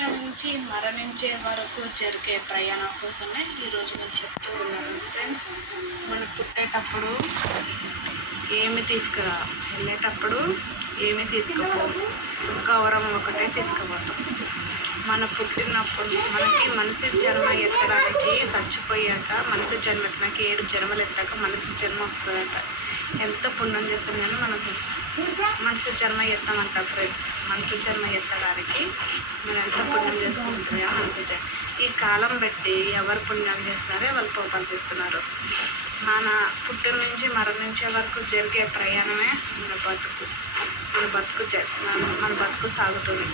పుట్టిన నుంచి మరణించే వరకు జరిగే ప్రయాణం కోసమే ఈరోజు నేను చెప్తూ ఉన్నాను ఫ్రెండ్స్. మనం పుట్టేటప్పుడు ఏమి తీసుకురా, వెళ్ళేటప్పుడు ఏమి తీసుకుపోదు, గౌరవం ఒకటే తీసుకుపోతాం. మన పుట్టినప్పుడు మనకి మనిషి జన్మ ఎత్తడానికి, చచ్చిపోయాక మనిషి జన్మ ఎత్తడానికి 7 జన్మలు ఎత్తాక మనిషి జన్మ వస్తుందట. ఎంత పుణ్యం చేస్తాం కానీ మనకు మనిషి జన్మ ఎత్తామంట ఫ్రెండ్స్. మనిషి జన్మ ఎత్తడానికి మనం ఎంత పుణ్యం చేసుకుంటుంది ఆ మనిషి జన్మ. ఈ కాలం బట్టి ఎవరు పుణ్యాలు చేస్తున్నారో వాళ్ళు కోపాలు చేస్తున్నారు. మన పుట్టిన నుంచి మరణించే వరకు జరిగే ప్రయాణమే మన బతుకు. మన బతుకు సాగుతుంది.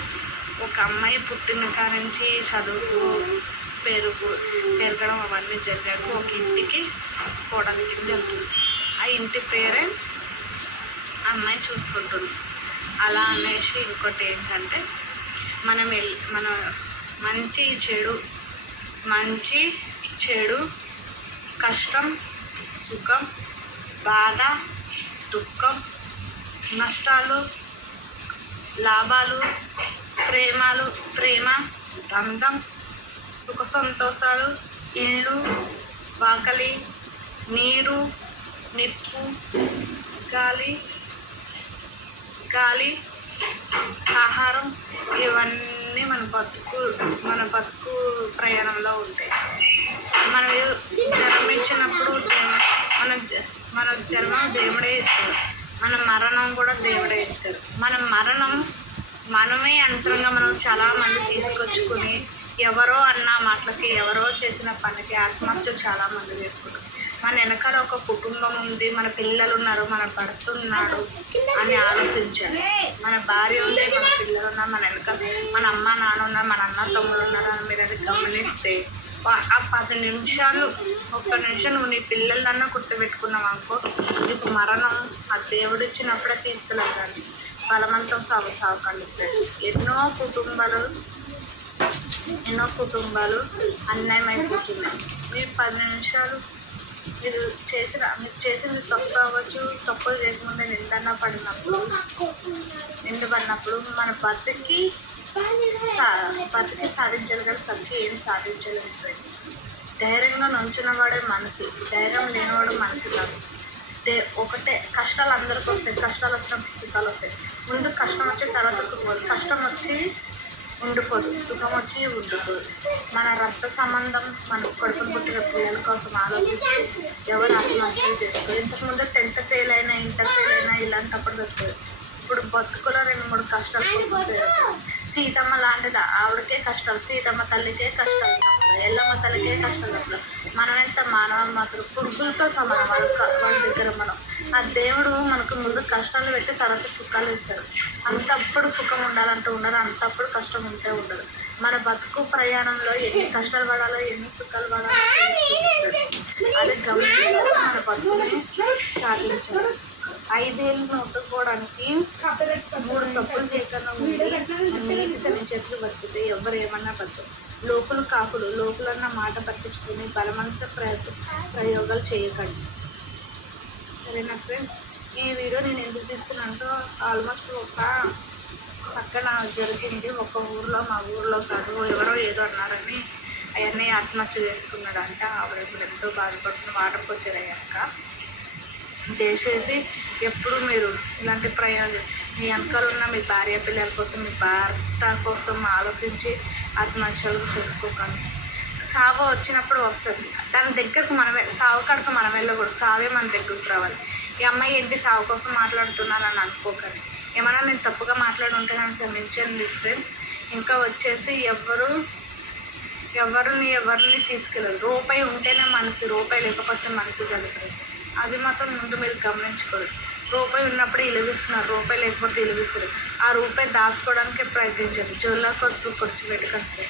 ఒక అమ్మాయి పుట్టిన కాడి నుంచి చదువుకు పెరగడం అవన్నీ జరిగాక ఒక ఇంటికి కోడలి కింద వెళ్తుంది. ఆ ఇంటి పేరే అమ్మాయి చూసుకుంటుంది. అలా అనేసి ఇంకోటి ఏంటంటే మన మంచి చెడు, కష్టం, సుఖం, బాధ, దుఃఖం, నష్టాలు, లాభాలు, ప్రేమ, బంధం, సుఖ సంతోషాలు, ఇల్లు, వాకలి, నీరు, నిప్పు, గాలి, ఆహారం, ఇవన్నీ మన బతుకు ప్రయాణంలో ఉంటాయి. మనం జన్మించినప్పుడు మన జన్మ దేవుడే ఇస్తాడు. మన మరణం కూడా దేవుడే ఇస్తాడు. మనమే యంత్రంగా మనం చాలామంది తీసుకొచ్చుకుని ఎవరో అన్న మాటలకి, ఎవరో చేసిన పనికి ఆత్మహత్యలు చాలామంది చేసుకుంటారు. మన వెనకాల ఒక కుటుంబం ఉంది, మన పిల్లలు ఉన్నారు, మన భర్త ఉన్నాడు అని ఆలోచించాలి. మన భార్య ఉంది, మన పిల్లలు ఉన్నారు, మన వెనకాల మన అమ్మ నాన్న ఉన్నారు, మన అన్న తమ్ముడు ఉన్నారు అని మీరు అది గమనిస్తే ఆ 10 నిమిషాలు, 1 నిమిషం నువ్వు నీ పిల్లలన్నా గుర్తుపెట్టుకున్నావు అనుకో, నీకు మరణం ఆ దేవుడు ఇచ్చినప్పుడే తీసుకెళ్ళాలి. కానీ బలవంతం సాగుకండి. ఎన్నో కుటుంబాలు అన్యాయం అయిపోతున్నాయి. మీరు 10 నిమిషాలు మీరు చేసింది తప్పు అవ్వచ్చు, తప్పులు చేయకముందే నిండు పడినప్పుడు మన బతికి సాధించాలి. కానీ సచ్చి ఏం సాధించలేదు. ధైర్యంగా నుంచిన వాడే మనసు, ధైర్యం లేనివాడు మనసు కాదు. ఒకటే కష్టాలు అందరికీ వస్తాయి. కష్టాలు వచ్చినప్పుడు సుఖాలు వస్తాయి. ముందు కష్టం వచ్చి తర్వాత సుఖం. కష్టం వచ్చి ఉండిపోదు, సుఖం వచ్చి ఉండిపోదు. మన రక్త సంబంధం, మన కడుపును పుట్టిన పిల్లల కోసం ఆలోచించి ఎవరు ఆత్మహత్యలు చేసుకోరు. ఇంతకుముందు 10th ఫెయిల్ అయినా, ఇంటర్ ఫెయిల్ అయినా ఇలాంటప్పుడు దొరుకుతుంది. ఇప్పుడు బతుకులో 2-3 కష్టాలు కోసం. సీతమ్మ లాంటిది, ఆవిడకే కష్టాలు, సీతమ్మ తల్లికే కష్టాలు తప్పదు, ఎల్లమ్మ తల్లికే కష్టాలు తప్పదు. మనమెంత మానవ మాత్రం పురుగులతో సమానం వాళ్ళ దగ్గర. ఆ దేవుడు మనకు ముందు కష్టాలు పెట్టి తర్వాత సుఖాలు ఇస్తారు. అంతప్పుడు సుఖం ఉండాలంటూ ఉండదు, అంతప్పుడు కష్టం ఉంటే ఉండదు. మన బతుకు ప్రయాణంలో ఎన్ని కష్టాలు పడాలో, ఎన్ని సుఖాలు పడాలో అది గమనించి మన బతుకుని సాధించాలి. 5 ఏళ్ళు నొట్టుకోవడానికి 3 తప్పులు చేయకుండా ఉండి నీటిగా నీ చేతులు బతుకుతే ఎవరు ఏమన్నా బతుకు. లోకులన్న మాట పట్టించుకొని బలవంత ప్రయోగాలు చేయకండి. సరేనా ఫ్రెండ్స్? ఈ వీడియో నేను ఎందుకు తీస్తున్నానంటే ఆల్మోస్ట్ ఒక పక్కన జరిగింది. ఒక ఊర్లో, మా ఊర్లో కాదు, ఎవరో ఏదో అన్నారని అవన్నీ ఆత్మహత్య చేసుకున్నాడంట. ఆవిడ ఇప్పుడు ఎంతో బాధపడుతుంది. వాటర్ వచ్చారయ్యాక చేసేసి ఎప్పుడు మీరు ఇలాంటి ప్రయోగం మీ వెనకాల ఉన్న మీ భార్య పిల్లల కోసం, మీ భర్త కోసం ఆలోచించి ఆత్మహత్యలు చేసుకోకండి. సావు వచ్చినప్పుడు వస్తుంది, దాని దగ్గరకు సావు కడక మనం వెళ్ళకూడదు. సావే మన దగ్గరకు రావాలి. ఈ అమ్మాయి ఏంటి సావు కోసం మాట్లాడుతున్నానని అనుకోకండి. ఏమన్నా నేను తప్పుగా మాట్లాడుంటే నన్ను క్షమించండి ఫ్రెండ్స్. ఇంకా వచ్చేసి ఎవరిని తీసుకెళ్ళరు. రూపాయి ఉంటేనే మనసు, రూపాయి లేకపోతే మనసు జరుగుతుంది. అది మాత్రం ముందు మీరు గమనించుకోరు. రూపాయి ఉన్నప్పుడే ఇలువిస్తున్నారు, రూపాయి లేకపోతే ఇలువిస్తారు. ఆ రూపాయి దాచుకోవడానికి ప్రయత్నించండి. జోల్లో ఖర్చు పెట్టకండి.